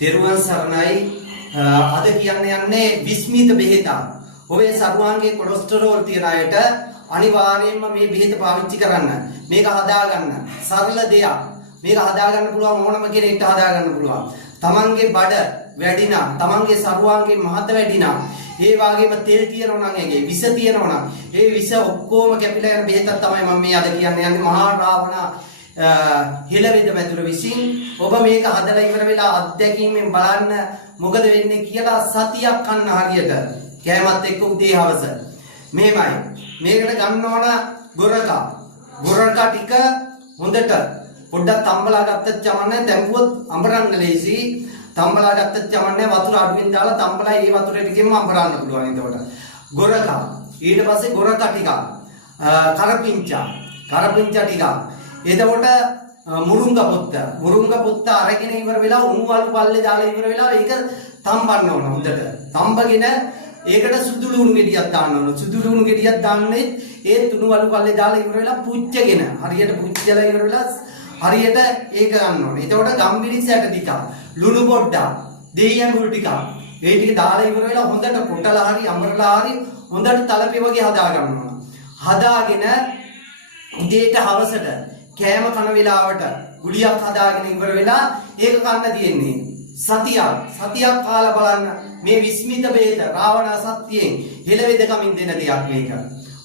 තෙරුවන් සරණයි. අද කියන්නේ විස්මිත බෙහෙතක්. ඔබේ සරුවාංගයේ කොලෙස්ටරෝල් තියන අයට අනිවාර්යයෙන්ම මේ බෙහෙත පාවිච්චි කරන්න. මේක හදාගන්න. සරල දෙයක්. මේක හදාගන්න පුළුවන් ඕනම කෙනෙක්ට හදාගන්න පුළුවන්. තමන්ගේ බඩ වැඩි නම්, තමන්ගේ සරුවාංගයේ මහත වැඩි නම්, ඒ වගේම තෙල් තියෙනවා නම්, ඒකේ විස තියෙනවා නම්, ඒ විස ඔක්කොම කැපිලා යන බෙහෙතක් තමයි මම මේ අද කියන්නේ. මහා රාවණ හෙළවෙද මැදුර විසින් ඔබ මේක හදලා ඉවර වෙලා අත්දැකීමෙන් බලන්න මොකද වෙන්නේ කියලා සතියක් කන්න හරියට කෑමත් එක්ක උදේ හවස මෙහෙමයි. මේකට ගන්න ඕන ගොරක ටික හොඳට පොඩ්ඩක් තම්බලා ගත්තත් චමන්නේ, තැඹුවොත් අඹරන්න ලේසි. තම්බලා ගත්තත් චමන්නේ, වතුර අඩුවෙන් දාලා තම්බලා ඒ වතුර ටිකෙන්ම අඹරන්න පුළුවන්. එතකොට ගොරක, ඊට පස්සේ ගොරක ටික, කරපිංචා ටික, එතකොට මුරුංග පොත්ත අරගෙන ඉවර වෙලා උණුවලු පල්ලේ දාලා ඉවර වෙලා ඒක තම්බන්න ඕන හොඳට. තම්බගෙන ඒකට සුදු ලුණු ගෙඩියක් දාන්න ඕන. සුදු ලුණු ගෙඩියක් දාන්නේ ඒ උණුවලු පල්ලේ දාලා ඉවර වෙලා පුච්චගෙන හරියට පුච්චලා ඉවර වෙලා හරියට ඒක ගන්න ඕන. එතකොට ගම්බිරිස් ඇට ටික, ලුණු පොඩ්ඩක්, දෙහි ඇඟුල් ටික, ඒ ටික දාලා ඉවර වෙලා හොඳට කොටලා හරි අඹරලා හරි හොඳට තලපේ වගේ හදා ගන්න ඕන. හදාගෙන උදේට හවසට කෑම කන වෙලාවට ගුලියක් හදාගෙන ඉවර වෙලා ඒක කන්න තියෙන්නේ. සතියක් කාලා බලන්න මේ විස්මිත බෙහෙත රාවණ සත්‍යයෙන් හෙළවෙදකමින් දෙන දෙයක් මේක.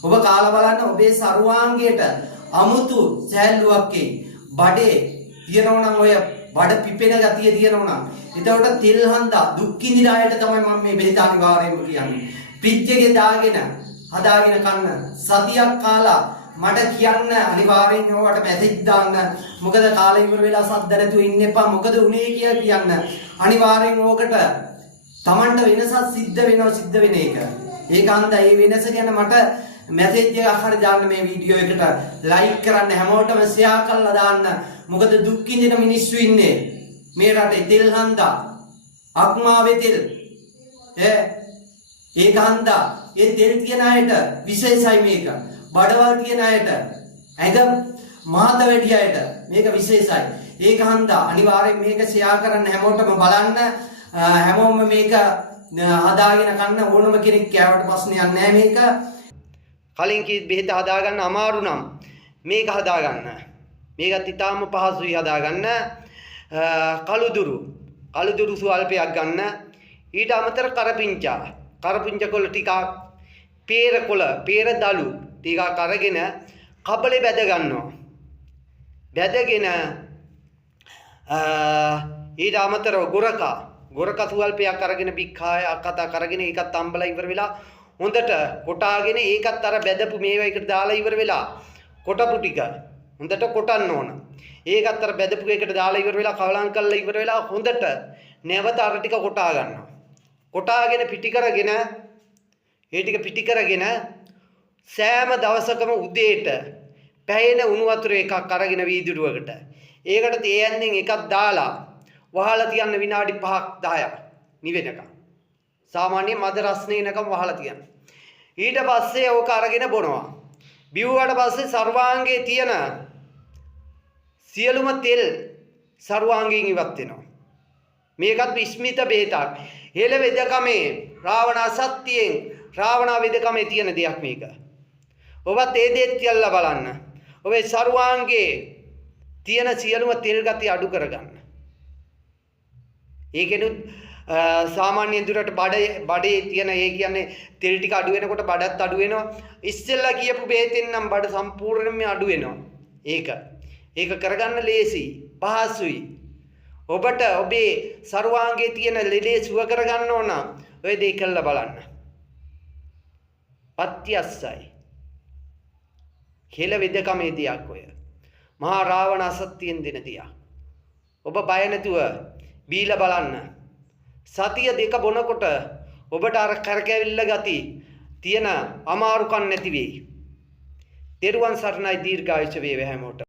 ඔබ කාලා බලන්න ඔබේ සරුවාංගයට අමුතු සෑල්ලුවක් එයි. බඩේ තියෙනවා නම් ඔය බඩ පිපෙන ගතිය තියෙනවා නම් එතකොට තෙල් හන්දා දුක් විඳින අයට තමයි මම මේ බෙහෙත අනිවාර්යයෙන්ම කියන්නේ. ෆ්‍රිජ් එකේ දාගෙන හදාගෙන කන්න. සතියක් කාලා මට කියන්න අනිවාර්යෙන් ඔයාලට මැසේජ් දාන්න. මොකද කාලේ ඉවර වෙලා සද්ද නැතුව ඉන්න එපා. මොකද උනේ කියලා කියන්න. අනිවාර්යෙන් ඕකට Tamanට වෙනසක් සිද්ධ වෙන එක. ඒක හන්දා ඒ වෙනස ගැන මට මැසේජ් එකක් හරි දාන්න මේ වීඩියෝ එකට. ලයික් කරන්න, හැමෝටම ෂෙයා කරලා දාන්න. මොකද දුක් විඳින මිනිස්සු ඉන්නේ මේ රටේ. තෙල් හන්දා, අක්මාවේ තෙල්. ඒක හන්දා ඒ තෙල් තියන අයට විශේෂයි මේක. බඩවල් කියන අයට, ඇඟ මහත වැඩි අයට මේක විශේෂයි. ඒක හන්දා අනිවාර්යෙන් මේක ෂෙයා කරන්න, හැමෝටම බලන්න. හැමෝම මේක හදාගෙන කන්න. ඕනම කෙනෙක් කෑවට ප්‍රශ්නයක් නැහැ මේක. කලින් කී බෙහෙත හදාගන්න අමාරු නම් මේක හදාගන්න. මේකත් ඉතාම පහසුයි හදාගන්න. කළුදුරු සුවල්පයක් ගන්න. ඊට අමතර කරපිංචා කොළ ටිකක්, පේර දලු ටිකක් අරගෙන කබලේ බැද ගන්නවා. බැදගෙන ඊට අමතරව ගොරක සුවල්පයක් අරගෙන බික්කාය අකතා කරගෙන ඒකත් තම්බලා ඉවර වෙලා හොඳට කොටාගෙන ඒකත් අර බැදපු මේවා එකට දාලා ඉවර වෙලා කොටපු ටික හොඳට කොටන්න ඕන. ඒකත් අර බැදපු එකට දාලා ඉවර වෙලා කවලම් කරලා ඉවර වෙලා හොඳට නැවත අර ටික කොටා ගන්නවා. කොටාගෙන පිටි කරගෙන සෑම දවසකම උදේට පැයෙන උණු වතුර එකක් අරගෙන වීදුරුවකට ඒකට තේ ඇන්නෙන් එකක් දාලා වහලා තියන්න විනාඩි 5ක් 10ක් නිවෙනකම්. සාමාන්‍ය මද රස්නේ එනකම් වහලා තියන්න. ඊට පස්සේ ඕක අරගෙන බොනවා. බිව්වට පස්සේ සර්වාංගයේ තියෙන සියලුම තෙල් සර්වාංගයෙන් ඉවත් වෙනවා. මේකත් විස්මිත බෙහෙතක්. හෙළවෙදකමේ රාවණ සත්‍යයෙන් රාවණ වෙදකමේ තියෙන දෙයක් මේක. ඔබත් ඒ දෙත් කියලා බලන්න. ඔබේ සරුවාංගයේ තියෙන සියලුම තෙල් ගති අඩු කරගන්න. ඒකෙනුත් සාමාන්‍ය දුරට බඩේ තියෙන ඒ කියන්නේ තෙල් ටික අඩු වෙනකොට බඩත් අඩු වෙනවා. ඉස්සෙල්ලා කියපු බෙහෙතෙන් නම් බඩ සම්පූර්ණයෙන්ම අඩු වෙනවා. ඒක කරගන්න ලේසි, පහසුයි. ඔබට ඔබේ සරුවාංගයේ තියෙන ලෙඩේ සුව කරගන්න ඕන ඔය දේ කළා බලන්න. අත්‍යස්සයි. හෙළවෙදකමේ දෙයක් ඔය. මහා රාවණ අසත්‍යයෙන් දෙන දෙයක්. ඔබ බය නැතුව බීලා බලන්න. සතිය දෙක බොනකොට ඔබට අර කරකැවිල්ල ගති තියෙන අමාරුකම් නැති වෙයි. තෙරුවන් සරණයි, දීර්ඝායුෂ වේවා හැමෝටම.